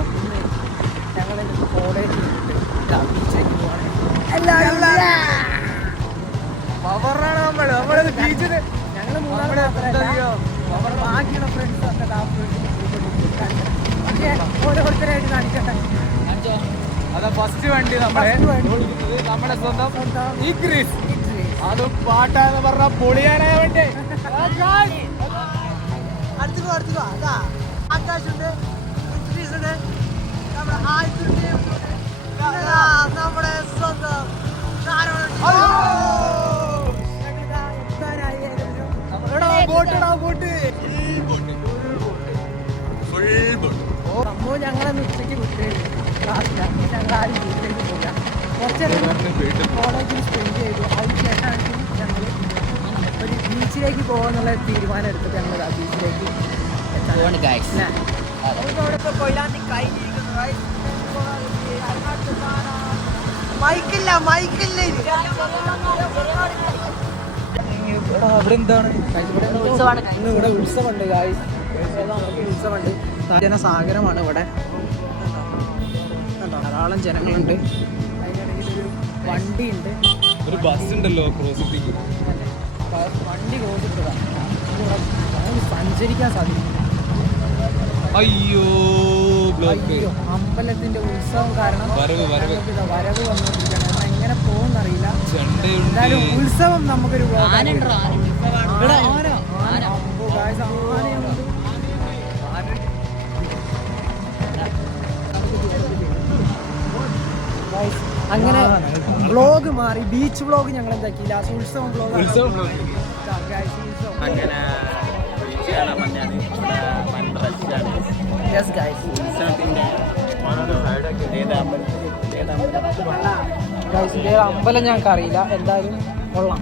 ഇന്ന് ഞങ്ങൾ കോളേജിൽ ബീച്ചിലേക്ക് പോവാണ്. ഞങ്ങൾ മൂന്നാമത് ബാക്കിയുള്ള ഫ്രണ്ട്സ് ഒക്കെ പക്ഷേ ഓരോരുത്തരായിട്ട് കാണിക്കട്ടെ. അതാ ഫസ്റ്റ് വണ്ടി നമ്മുടെ സ്വന്തം ഇഗ്രീസ്. അത് പാട്ടാന്ന് പറഞ്ഞ പൊളിയാനായ വണ്ടി. അടുത്ത് അതാ ആകാശുണ്ട്, ഇഗ്രീസുണ്ട്, നമ്മുടെ സ്വന്തം സംഭവം ഞങ്ങളൊന്ന് ഉച്ചയ്ക്ക് വിട്ട് ഞങ്ങൾ ആരും വീട്ടിലേക്ക് പോയില്ല. കുറച്ചേരം കോളേജിൽ സ്പെൻഡ് ചെയ്തു. അതിനുശേഷമാണ് ഞങ്ങൾ ഒരു ബീച്ചിലേക്ക് പോകാന്നുള്ള തീരുമാനം എടുത്തിട്ട് ഞങ്ങൾ ആ ബീച്ചിലേക്ക് അവിടെ എന്താണ് ഇവിടെ ഉത്സവമുണ്ട് ഗായ്സ്. ഉത്സവമുണ്ട്. ജനസാഗരമാണ് ഇവിടെ. ധാരാളം ജനങ്ങളുണ്ട്. അതിനിടയിൽ ഒരു വണ്ടിയുണ്ട്, ഒരു ബസ് ഉണ്ടല്ലോ ക്രോസിംഗ്. വണ്ടി ക്രോസിട്ടതാണ്. സഞ്ചരിക്കാൻ സാധിക്കും. അയ്യോ അമ്പലത്തിന്റെ ഉത്സവം കാരണം വരവ് വന്നുകൊണ്ടിരിക്കുകയാണ്. എങ്ങനെ പോകുന്നറിയില്ല. എന്തായാലും ഉത്സവം നമുക്കൊരു അങ്ങനെ വ്ളോഗ് മാറി. ബീച്ച് വ്ളോഗ് ഞങ്ങൾ എന്താക്കിയില്ല, ഉത്സവം വ്ളോഗ്. അമ്പലം ഞങ്ങൾക്ക് അറിയില്ല, എന്തായാലും കൊള്ളാം.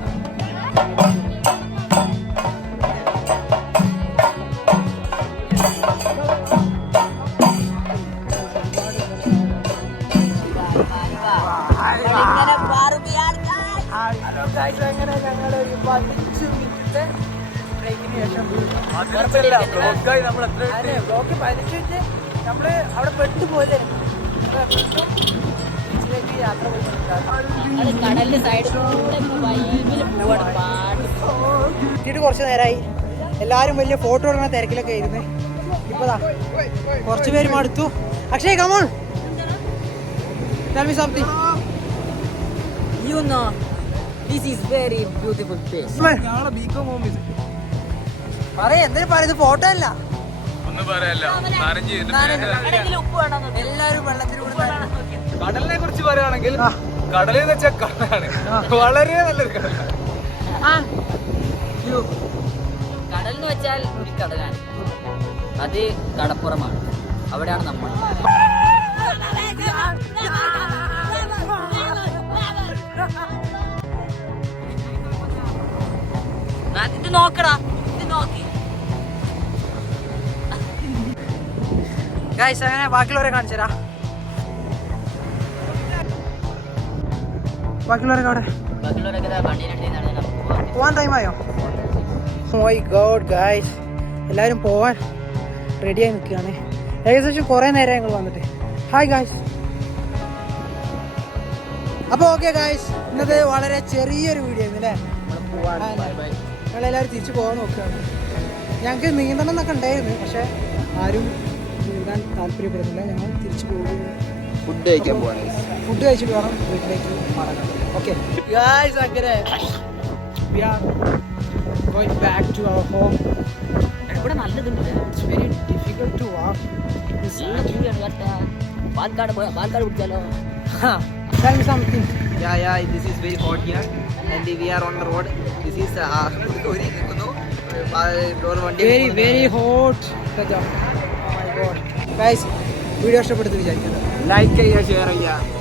അങ്ങനെ ഞങ്ങളൊരു 15 മിനിറ്റ് ബ്രേക്കിന് ശേഷം ബ്ലോക്ക് 15 മിനിറ്റ് നമ്മൾ അവിടെ പെട്ടുപോലെ ബീച്ചിലേക്ക് യാത്ര പോയിട്ട് കുറച്ച് നേരമായി. എല്ലാവരും വലിയ ഫോട്ടോ എടുക്കുന്ന തിരക്കിലൊക്കെ ആയിരുന്നു. ഇപ്പതാ കുറച്ച് പേര് മടുത്തു. Akshay come on, tell me something. You know, this is very beautiful place. പറയാ എന്തിനു പറയുന്നത്? ഫോട്ടോ അല്ല, എല്ലാരും വെള്ളത്തിൽ കടലിനെ കുറിച്ച് പറയുകയാണെങ്കിൽ കടലിൽ വെച്ചാൽ കടലാണ് വളരെ നല്ലൊരു കടലാണ്. കടൽ എന്ന് വെച്ചാൽ ഒരു കടലാണ്, അത് കടപ്പുറമാണ്. അവിടെയാണ് നമ്മൾ. ഇത് നോക്കടാ, ഇത് നോക്കി. ഗൈസ് അങ്ങനെ ബാക്കിയുള്ളവരെ കാണിച്ചരാ. ബാക്കിയുള്ളവരൊക്കെ അവിടെ പോവാൻ ടൈമായോ? മൈ ഗോഡ് ഗൈസ്, എല്ലാവരും പോവാൻ റെഡിയായി നിൽക്കുകയാണ്. ഏകദേശം കുറേ നേരം ഞങ്ങൾ വന്നിട്ട്. Hi guys. അപ്പോൾ ഓക്കെ ഗൈസ്, ഇന്നത്തെ വളരെ ചെറിയൊരു വീഡിയോ ആയിരുന്നു അല്ലേ? ഞങ്ങളെല്ലാവരും തിരിച്ചു പോകാൻ നോക്കുകയാണ്. ഞങ്ങൾക്ക് നീന്തണം എന്നൊക്കെ ഉണ്ടായിരുന്നു, പക്ഷേ ആരും നീന്താൻ താല്പര്യപ്പെടുന്നില്ല. ഞങ്ങൾ തിരിച്ചു പോകുകയാണ്. ഫുഡ് കഴിക്കാൻ പോവാണ്. ഫുഡ് കഴിച്ചിട്ട് വേണം വീട്ടിലേക്ക് മടങ്ങാൻ. ഓക്കെ ഗൈസ്, അങ്ങനെ we are going back to our home. ഇവിടെ നല്ലതുണ്ട്. It's very difficult to walk. Palakkad പിടിച്ചാലോ? Tell me something. Yeah, this is very hot here and we are on the road. This is very hot. Oh my god. Guys, video ഇഷ്ടപ്പെടുത്തി വിചാരിക്കുന്നു. Like ചെയ്യുക, share ചെയ്യുക.